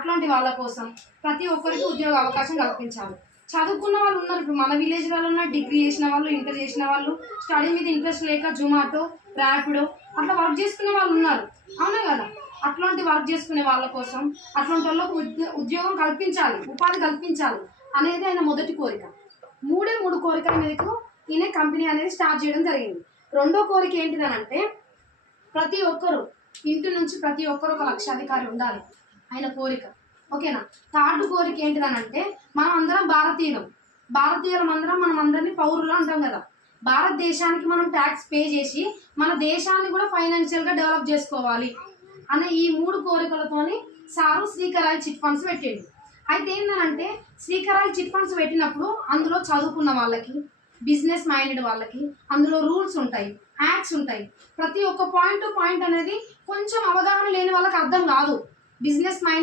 అట్లాంటి వాళ్ళ కోసం ప్రతి ఒక్కరికి ఉద్యోగ అవకాశం కల్పించాలి. చదువుకున్న వాళ్ళు ఉన్నారు, ఇప్పుడు మన విలేజ్ వాళ్ళు ఉన్నారు, డిగ్రీ చేసిన వాళ్ళు, ఇంటర్ చేసిన వాళ్ళు, స్టడీ మీద ఇంట్రెస్ట్ లేక జొమాటో, ర్యాపిడో అట్లా వర్క్ చేసుకునే వాళ్ళు ఉన్నారు, అవునా కదా? అట్లాంటి వర్క్ చేసుకునే వాళ్ళ కోసం అట్లాంటి వాళ్ళకు ఉద్యోగం కల్పించాలి, ఉపాధి కల్పించాలి అనేది ఆయన మొదటి కోరిక. మూడు కోరికల మీదకు ఈయన కంపెనీ అనేది స్టార్ట్ చేయడం జరిగింది. రెండో కోరిక ఏంటిదనంటే ప్రతి ఒక్కరు ఇంటి నుంచి ప్రతి ఒక్కరు ఒక లక్షాధికారి ఉండాలి, ఆయన కోరిక. ఓకేనా? థర్డ్ కోరిక ఏంటిదనంటే మనం అందరం భారతీయులం అందరం, మనం అందరినీ పౌరులు అంటాం కదా. భారతదేశానికి మనం ట్యాక్స్ పే చేసి మన దేశాన్ని కూడా ఫైనాన్షియల్గా డెవలప్ చేసుకోవాలి అనే ఈ 3 కోరికలతోని sir Srikar oil chit funds పెట్టిండు. అయితే ఏంటంటే శ్రీకర్ ఆయిల్ చిట్ ఫండ్స్ పెట్టినప్పుడు అందులో చదువుకున్న వాళ్ళకి, బిజినెస్ మైండెడ్ వాళ్ళకి అందులో రూల్స్ ఉంటాయి, యాక్ట్స్ ఉంటాయి. ప్రతి ఒక్క పాయింట్ టు పాయింట్ అనేది కొంచెం అవగాహన లేని వాళ్ళకి అర్థం కాదు. Business minded